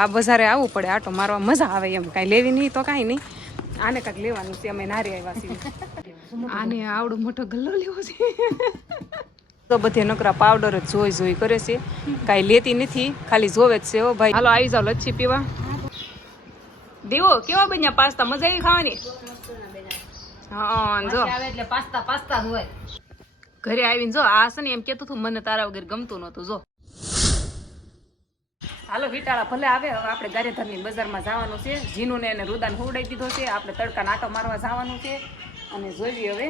આ બજારે આવવું પડે, આટો મારવા મજા આવે એમ. કાંઈ લેવી નહીં તો કાંઈ નહીં, આને કાંઈક લેવાનું છે. અમે નારી આવ્યા છીએ. આને આવડો મોટો ગલ્લો લેવો છે. તો બધે નકરા પાવડર જ જોઈ કરે છે, કાંઈ લેતી નથી, ખાલી જોવે જ છે. હો ભાઈ, હાલો આવી જાવ લચ્છી પીવા. દેવો કેવા બન્યા પાસ્તા? મજા આવી ખાવાની? હા, જો એટલે પાસ્તા જ હોય. ઘરે આવીને જો આ છે ને એમ કેતું હતું મને તારા વગર ગમતું નતું. જો હાલો વિટાળા ભલે આવે. હવે આપણે ગારેધરની બજારમાં જવાનું છે. જીનુને એને રુદાન હોવડાવી દીધો છે. આપણે તડકા નાટો મારવા જવાનું છે. અને જોઈએ હવે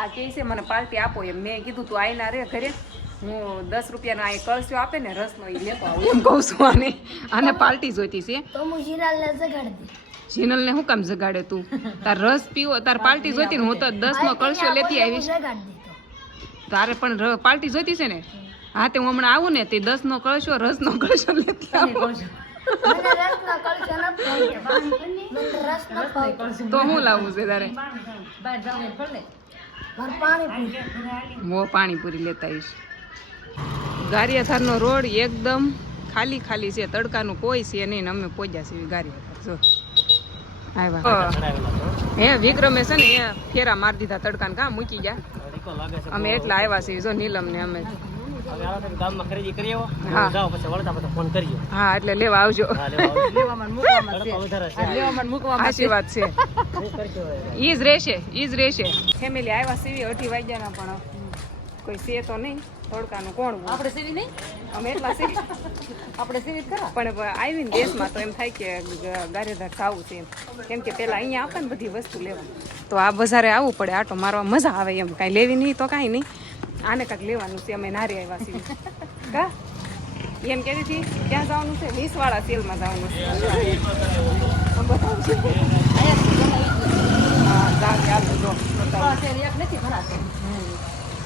આ કહે છે મને પાર્ટી આપો એમ. મેં કીધું તું આઈ ના રે ઘરે, હું 10 રૂપિયાનો આ કળશો આપે ને રસનો એ લેતો આવું એમ કહું છું. આને પાર્ટી જોઈતી છે. તો હું જીનલને જગાડી દે. જીનલને શું કામ જગાડે તું? તાર રસ પીવો, તાર પાર્ટી જોઈતી ને હું તો 10 નો કળશો લેતી આવીશ. તારે પણ પાર્ટી જોઈતી છે ને? હા, તે હું હમણાં આવું ને તે 10 નો કળશો રસનો કળશો લેતી આવું. તો હું લાવવું છે તારે? પાણીપુરી લેતા આવીશ. ગારિયાધારનો રોડ એકદમ ખાલી ખાલી છે, તડકાનું કોઈ છે નહીં. અમે પહોંચ્યા છીએ ગારિયાધાર. જો આવ્યા હે વિક્રમે છે ને એ ફેરા મારી દીધા તડકાને. કાં મૂકી ગયા અમે એટલા આવ્યા છીએ. જો નીલમ ને અમે હા એટલે લેવા આવજો. સાચી વાત છે. ઈ જ રહેશે. ફેમિલી આવ્યા સીવી 8 વાગ્યાના, પણ કોઈ છે તો નહીં. તડકાનું કોણ આપણે સીવી નહીં, અમે એટલા સીવી આપણે સીવી ખરા. પણ આવીને દેશમાં તો એમ થાય કે ગારેધાર ખાવું છે એમ, કેમ કે પેલા અહીંયા આપે ને બધી વસ્તુ લેવા, તો આ બજારે આવવું પડે, આટો મારવા મજા આવે એમ. કાંઈ લેવી નહીં તો કાંઈ નહીં, આને કાંઈક લેવાનું છે. અમે નારી આવ્યા છીએ. કા એમ કહેતી હતી ક્યાં જવાનું છે? 20 વાળા સેલમાં જવાનું છે.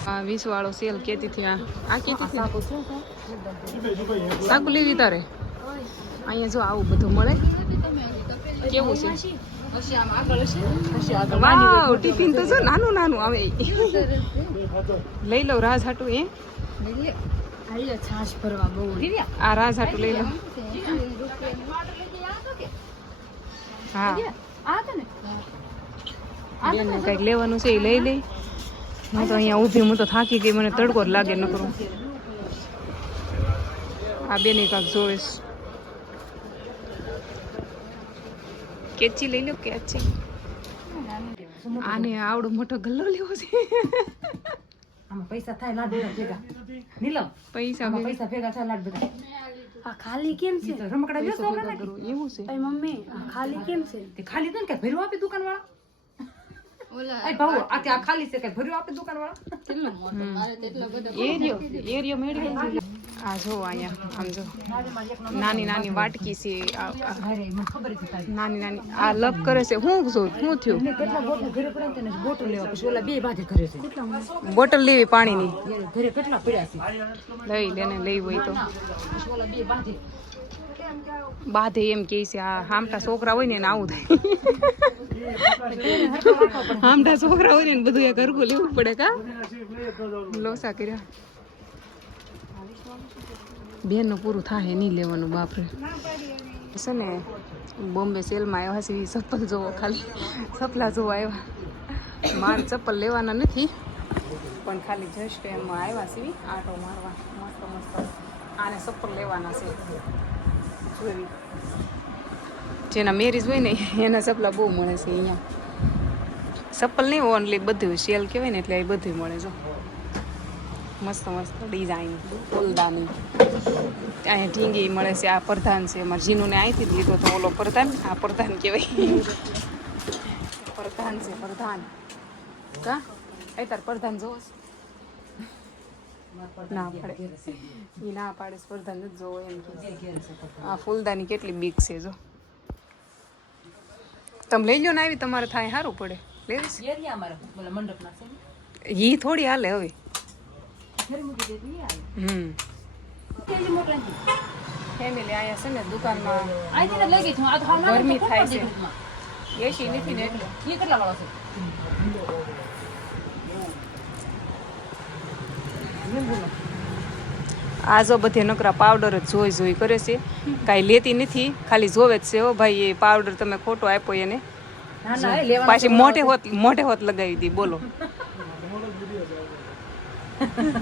હા 20 વાળો સેલ કેતી હતી. આ કેતી હતી સાકુ લેવી તારે? અહીંયા જો આવું બધું મળે. કેવું છે? ટિફિન તો જો નાનું આવે. લઈ લઉં રાજ હાટું. એ છાશ ભરવા બહુ આ રાજ હાટું લઈ લઉં. હા કઈક લેવાનું છે એ લઈ લઈ. હું તો અહીંયા ઊભી, હું તો થાકી ગઈ, મને તડકો જ લાગે ન કરું. આ બેને કાંક જોઈશ. કેચી લઈ લો, કેચી. આને આવડો મોટો ગલ્લો લેવો છે. આમાં પૈસા થાય લાડ ભેગા. નીલમ પૈસા ભેગા થાય લાડ ભેગા. આ ખાલી કેમ છે? રમકડા લેસો એવું છે. એ મમ્મી આ ખાલી કેમ છે? તે ખાલી તને કે ભર્યું આપે દુકાન વાળા? ઓલા આ ભાવ આ ખાલી છે કે ભર્યું આપે દુકાન વાળા? કેટલો મોટો મારે તેટલો બધો એરિયો મેળવી. આ જો અહીંયા આમ જો નાની વાટકી છે. નાની આ લપ કરે છે. શું થયું? કેટલા બોટલ ઘરે પડે ને બોટલ લેવા, પછી ઓલા બે બાધે કરે છે. બોટલ લેવી પાણીની ઘરે કેટલા પડ્યા છે. લઈ હોય તો ઓલા બે બાધે એમ કે છે. આ હામટા છોકરા હોય ને આવું થાય. હામટા છોકરા હોય ને બધું એક હરખું લેવું પડે. કા લોસા કર્યા બેન નું પૂરું થાય નહીં લેવાનું. બાપરે છે ને બોમ્બે સેલમાં આવ્યા છે. ચપ્પલ જોવો, ખાલી ચપલા જોવા આવ્યા. મારે ચપ્પલ લેવાના નથી, પણ ખાલી જસ્ટ એમાં આવ્યા છે આટો મારવા. મસ્ત આને ચપ્પલ લેવાના છે. જોઈ જેના મેરેજ હોય ને એના ચપ્પલા બહુ મળે છે અહીંયા. ચપ્પલ નહીં ઓનલી બધું સેલ કહેવાય ને એટલે એ બધું મળે. જો મસ્ત ડિઝાઇન ફૂલદાની. અહીંયા ઢીંગી મળે છે. આ પ્રધાન છે. અમારે જીનુને અહીંથી જ લીધો તો ઓલો પ્રધાન. આ પ્રધાન કહેવાય. પ્રધાન છે પ્રધાન. કા એ તાર પ્રધાન જોવો ના પાડે. એ ના પાડે પ્રધાન જ જોવો એમ કે. આ ફૂલદાની કેટલી બીક છે. જો તમે લઈ લો ને આવી, તમારે થાય સારું પડે. લેવીશ ઈ થોડી હાલે હવે. ફેમિલી આયા છે ને દુકાનમાં ગરમી થાય છે. એસી નથી ને એટલે. કેટલા વાળો છે? આ જો બધે નકરા પાવડર જ જોઈ કરે છે, કાંઈ લેતી નથી, ખાલી જોવે જ છે. હો ભાઈ, એ પાવડર તમે ખોટો આપ્યો એને. પાછી મોઢે હોત લગાવી દી. બોલો,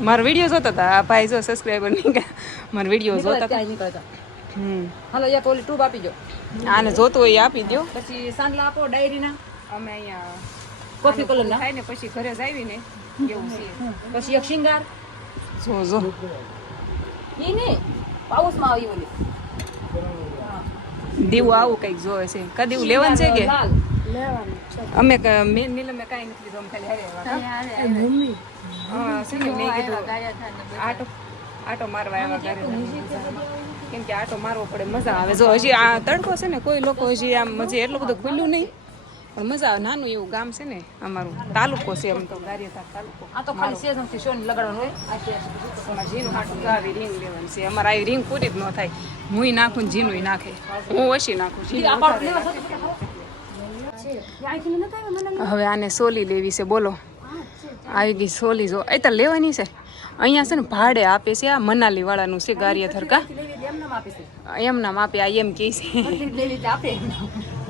મારો વિડીયો જોતા હતા આ ભાઈ, જો સબસ્ક્રાઈબર નહીં મારો વિડીયો જોતા હતા. હાલો એક ઓલી ટ્યુબ આપી દો. આને જોતું હોય એ આપી દો. પછી સાંડલા આપો ડાયરીના. અમે અહીંયા કોફી કલર ના થાય ને પછી ઘરે જ આવીને એવું છે. પછી એક શિંગાર જો ઈ ને પાઉસમાં આવી ઓલી દીવું આવું કંઈક જોવે છે. કદીવું લેવાનું છે કે લાલ લેવાનું છે. અમે નીલમે કાંઈ નથી લીધું, અમે ખાલી હારે મમ્મી હા છે ને, મેં કીધું આટો મારવા આવ્યા ઘરે, કેમ કે આટો મારવો પડે, મજા આવે. જો હજી આ તડકો છે ને, કોઈ લોકો હજી આમ હજી એટલું બધું ખુલ્લું નહીં, પણ મજા આવે. નાનું એવું ગામ છે ને અમારું, તાલુકો છે એમ તો, ગારિયાધાર તાલુકો. આ તો ખાલી સેઝન થી શોન લગાડવાનું હોય. અમારે જીનું હાટું તો આવી રીંગ લેવાની છે. અમારે આવી રીંગ પૂરી જ ન થાય. હુંય નાખું ને જીનુંય નાખે, હું ઓછી નાખું. આ પાટ લેવા છે. હવે આને સોલી લેવી છે. બોલો, આવી ગઈ સોલી. જો એ તો લેવાની છે. અહીંયા છે ને ભાડે આપે છે. આ મનાલી વાળાનું છે ગારિયાધાર. કા એમ નામ આપે, આ એમ કહે છે.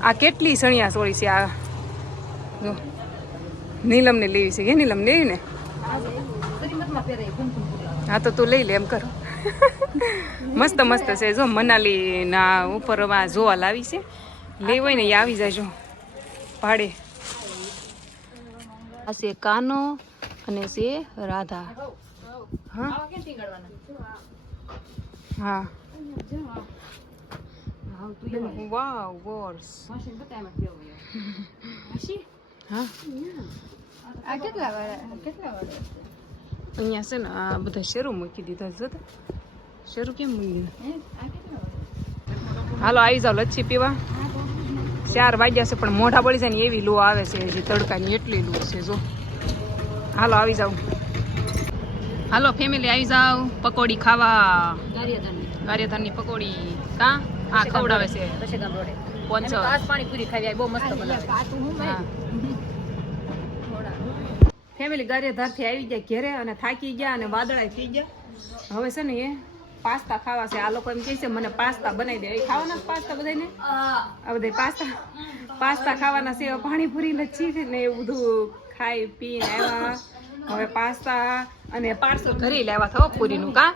આ કેટલી સણિયા સોળી છે આ. જો નીલમને લેવી છે કે નીલમ લેવી ને? હા તો તું લઈ લે એમ કરો. મસ્ત મસ્ત છે. જો મનાલી ના ઉપર જોવા લાવી છે. લેવી હોય ને એ આવી જાય ભાડે. આ છે કાનો અને છે રાધા. હા હા વાવ ગોર્સ. હા અહીંયા છે ને આ બધા શેરું મૂકી દીધા. જોતા શેરું કેમ મૂકી દીધા? હાલો આવી જાઓ લચ્છી પીવા. 4 વાગ્યા છે પણ મોઢા બળી જાય ને એવી લૂ આવે છે હજી તડકાની, એટલી લૂ છે. જો હાલો આવી જાઓ. હાલો ફેમિલી આવી જાઓ પકોડી ખાવા. ગારિયાધારની પકોડી. કા આ ખવડાવે છે પોંચો. પાણીપુરી ખાવી બહુ મસ્ત બનાવે. ફેમિલી ગારિયાધારથી આવી ગયા ઘેરે અને થાકી ગયા અને વાદળા થઈ ગયા. હવે છે ને એ પાસ્તા ખાવા છે. આ લોકો એમ કહે છે મને પાસ્તા બનાવી દે. એ ખાવાના પાસ્તા બધાને? આ બધા પાસ્તા ખાવાના છે. પાણીપુરી લચ્છી ને એવું બધું ખાઈ પીને આવ્યા. હવે પાસ્તા અને પાર્સલ ઘરે લાવ્યા થવા પૂરીનું. કા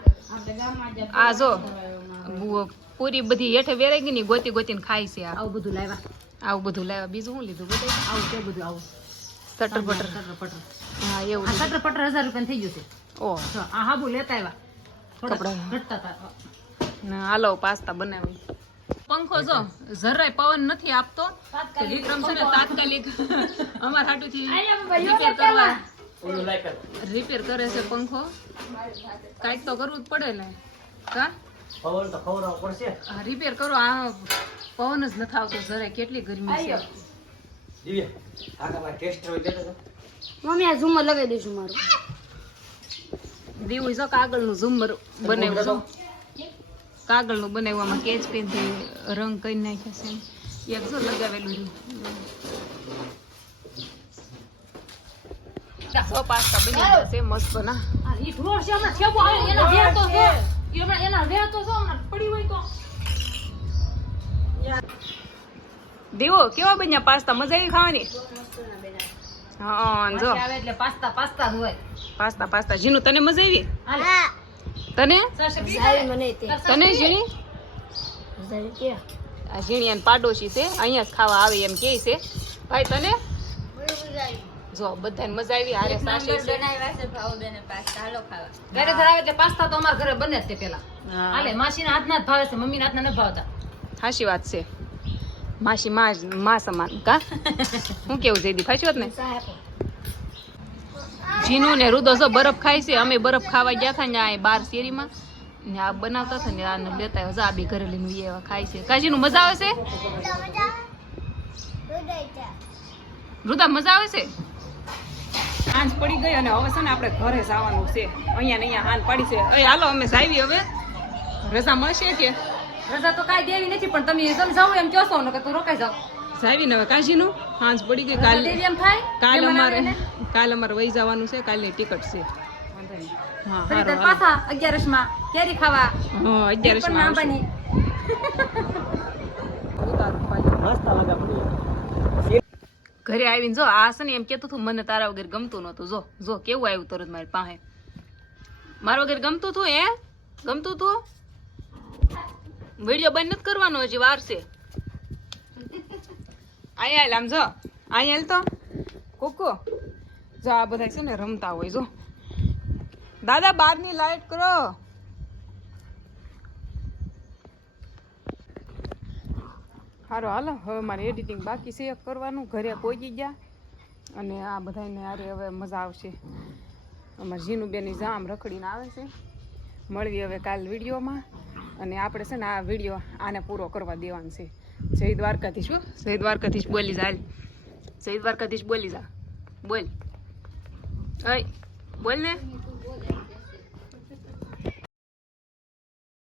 આ જો પૂરી બધી હેઠે વેરાઈ ગઈ ને ગોતી ગોતીને ખાય છે. આવું બધું લાવ્યા. આવું બધું લાવ્યા. બીજું શું લીધું? બધા આવું છે બધું. આવું સટર બટર. હા એવું સટર પટર 1000 રૂપિયા થઈ ગયું છે. ઓહ આ હાબુ લેતા આવ્યા. કપડા ઘટતા હતા. ના હાલો પાસ્તા બનાવી. પંખો જો જરાય પવન નથી આપતો. વિક્રમ છે ને તાત્કાલિક અમાર હાટુથી રિપેર કરે છે પંખો. કાંઈક તો કરવું જ પડે ને. કા પવન તો ખવડાવવો પડશે. હા રિપેર કરો. આ પવન જ નથી આવતો જરાય. કેટલી ગરમી છે. દિવ્યા આગળ ભાઈ ટેસ્ટ હોય દેતો તો. મમ્મી આ ઝુમર લગાવી દઈશું મારું. દીવું જો કાગળનું ઝુમ્મર બનાવ્યું. કાગળનું બનાવવામાં કેચ પેનથી રંગ કરી નાખ્યા છે. એક જો લગાવેલું સો પાસ્તા બની ગયા છે મસ્ત ના. ઈ ઢોર છે હમણાં ઠેબો આવે એના વેતો છે. ઈ હમણાં એના વેતો છે હમણાં પડી હોય તો. દીવો કેવા બન્યા પાસ્તા? મજા આવી ખાવાની? હા જો આવે એટલે પાસ્તા હોય. પાસ્તા જીનું તને મજા આવી? હા તને સારી મને તે તને ઝીણી? સારી કે આ ઝીણી અને પાડોશી છે અહીંયા જ ખાવા આવે એમ કે છે. ભાઈ તને? જો બધાને મજા આવી. હારે સાસી છે. ઘરે ઘર આવે એટલે પાસ્તા તો અમારા ઘરે બને જ તે પેલા. હા. હાલે માસીના હાથના જ ભાવે છે, મમ્મીના હાથના ન ભાવતા. હાચી વાત છે. માસી માં સમાન. કા હું કેવું જયદીપ? હાચી વાત ને? જીનું ને રુદો જો બરફ ખાય છે. અમે બરફ ખાવા ગયા હતા ને આ બાર શેરીમાં ને આ બનાવતા હતા ને આને લેતા આવ્યા. આ બી ઘરે લઈને એવા ખાય છે. કાજીનું મજા આવે છે? રુદા મજા આવે છે? સાંજ પડી ગઈ અને હવે છે ને આપણે ઘરે જવાનું છે. અહીંયા ને અહીંયા હાંજ પડી છે. એ હાલો અમે જાવી. હવે રજા મળશે કે? રજા તો કાંઈ દેવી નથી પણ તમે જાઓ એમ કહો છો ને કે તું રોકાઈ જાવ. જાવી ને હવે કાજીનું હાંજ પડી ગઈ. કાલે દેવી એમ થાય કાલ અમારે વહી જવાનું છે. કાલની ટિકિટ છે. વાંધો નહીં. હા ફરી હારું, તાર પાછા 11 માં કેરી ખાવા હા 11 પણ માં આંબાની મસ્ત લાગે પડી. ઘરે આવીને જો આ છે ને એમ કેતું હતું મને તારા વગર ગમતું નતું. જો જો કેવું આવ્યું તરત મારી પાસે. મારા વગર ગમતું હતું ગમતું હતું. વિડીયો બંધ નથી કરવાનો, હજી વાર છે. અહીંયા હાલ આમ જો અહીંયા હાલ તો કોકો જો આ બધા છે ને રમતા હોય. જો દાદા બહારની લાઈટ કરો. હારો હાલો હવે મારે એડિટિંગ બાકી છે કરવાનું. ઘરે પહોંચી ગયા અને આ બધાને હારે હવે મજા આવશે. અમારે જીનુબેની જામ રખડીને આવે છે. મળવી હવે કાલ વિડીયોમાં અને આપણે છે ને આ વિડીયો આને પૂરો કરવા દેવાનો છે. જય દ્વારકાધીશ. હો જય દ્વારકાધીશ બોલી જા. હાલ જય દ્વારકાધીશ બોલી જા. બોલ. બોલ ને.